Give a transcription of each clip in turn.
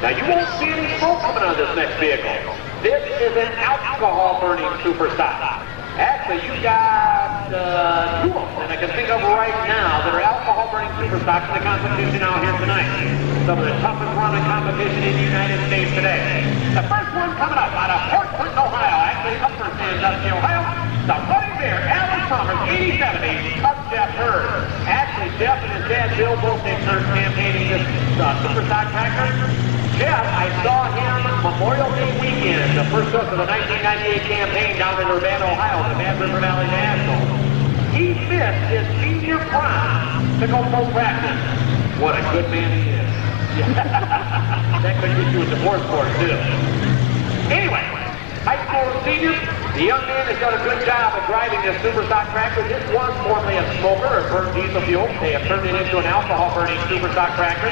Now you won't see any smoke coming out of this next vehicle. This is an alcohol-burning super stock. Actually, you got two of them that I can think of right now that are alcohol-burning super stocks in the competition out here tonight. Some of the toughest running competition in the United States today. The first one coming up out of Hirt, Ohio. Actually, upper Sandusky, Ohio. The Runnin Bare, Chalmers, 8070, up Jeff Hirt. Actually, Jeff and his dad, Bill, both they started campaigning this super stock tractor. Jeff, I saw him Memorial Day weekend, the first of the 1998 campaign down in Urbana, Ohio, the Bad River Valley National. He missed his senior prom to go full practice. What a good man he is. That could get you a divorce court, too. Anyway, high school senior, the young man has done a good job of driving this super stock tractor. This was formerly a smoker or burned diesel fuel. They have turned it into an alcohol-burning super stock tractor.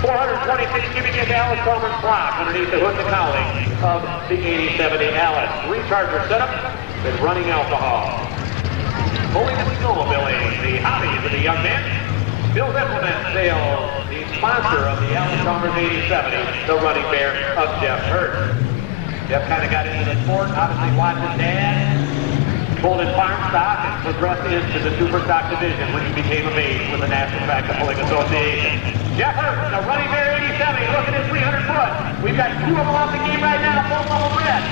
426 cubic inch Allis Chalmers block underneath the hood and cowling of the 8070 Allis. Recharger setup with running alcohol. Pulling and snowmobiling, the hobbies of the young man. Bill's Implement Sales, the sponsor of the Allis Chalmers 8070, the Runnin Bare of Jeff Hirt. Jeff kind of got into the sport, obviously watched his dad, pulled in farm stock and progressed into the super stock division when he became a mate with the National Tractor Pulling Association. Jeff Hirt, the Runnin Bare 8070, looking at 300 foot. We've got two of them off the game right now, full level red.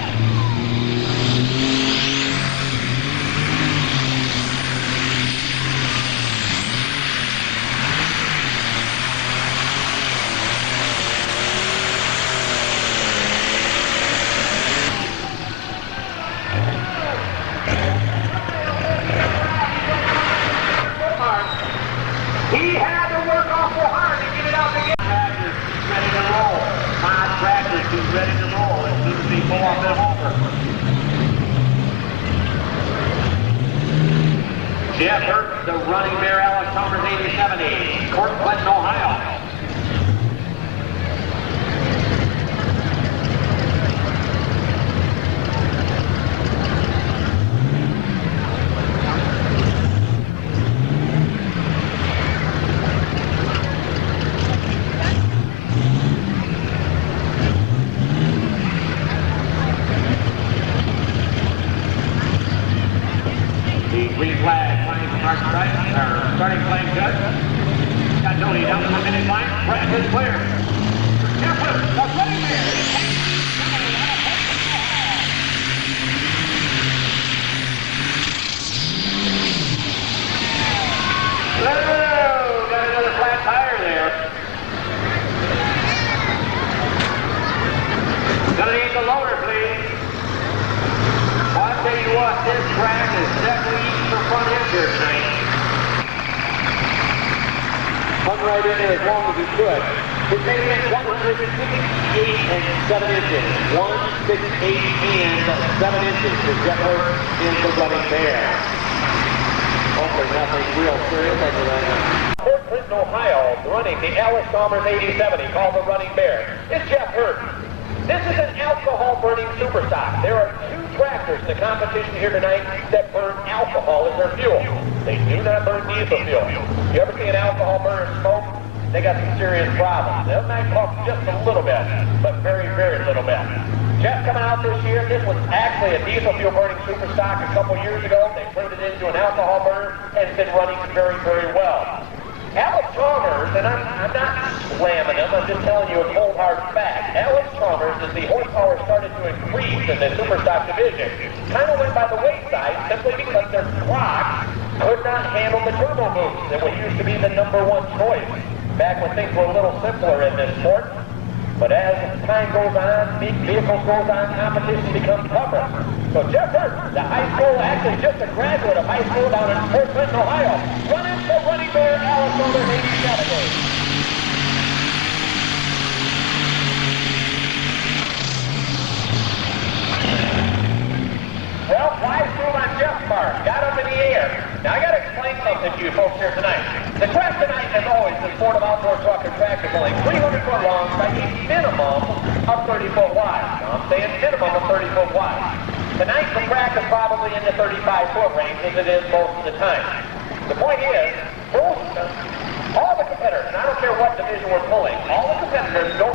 He had to work awful hard to get it out the game. Tractor's ready to roll. My tractor's too ready to roll as soon as he pull off that over. Jeff Hirt, the Runnin Bare Allis Chalmers 8070, Court Clinton, Ohio. Green flag flying from our right, or starting flag good. Got Tony down to the finish line. Brad is clear. Jeff Hirt, the Runnin Bare. Whoa, got another flat tire there. Gonna need the loader, please. Well, I'll tell you what, this track is definitely eating the front end here tonight. Hung right in there as long as he could. His main is 168 and 7 inches. 168 and 7 inches for Jeff Hirt in the Runnin Bare. Hopefully nothing real serious other than Court Clinton, Ohio, running the Allis Chalmers 8070 called the Runnin Bare. It's Jeff Hirt. This is an alcohol-burning super stock. There are two tractors in the competition here tonight that burn alcohol as their fuel. They do not burn diesel fuel. You ever see an alcohol burner smoke? They got some serious problems. They might cost just a little bit, but very, very little bit. Jeff coming out this year, this was actually a diesel fuel burning super stock a couple years ago. They turned it into an alcohol burner and it's been running very, very well. Allis Chalmers, and I'm not slamming them, I'm just telling you a cold hard fact. Allis Chalmers, as the horsepower started to increase in the super stock division, kind of went by the wayside simply because their trucks could not handle the turbo boost that was used to be the #1 choice back when things were a little simpler in this sport. But as time goes on, vehicles goes on, competition becomes tougher. So Jeff Hirt, the high school, actually just a graduate of high school down in Court Clinton, Ohio, running the Runnin Bare Allis Chalmers 8070. Well, flies through on Jeff's mark, got up in the air. Now I got to explain something to you folks here tonight. The track tonight, as always, the sport of outdoor truck and tractor pulling, 300 foot long by a minimum of 30 foot wide. Now I'm saying minimum of 30 foot wide. Tonight the track is probably in the 35 foot range as it is most of the time. The point is, all the competitors, and I don't care what division we're pulling, all the competitors don't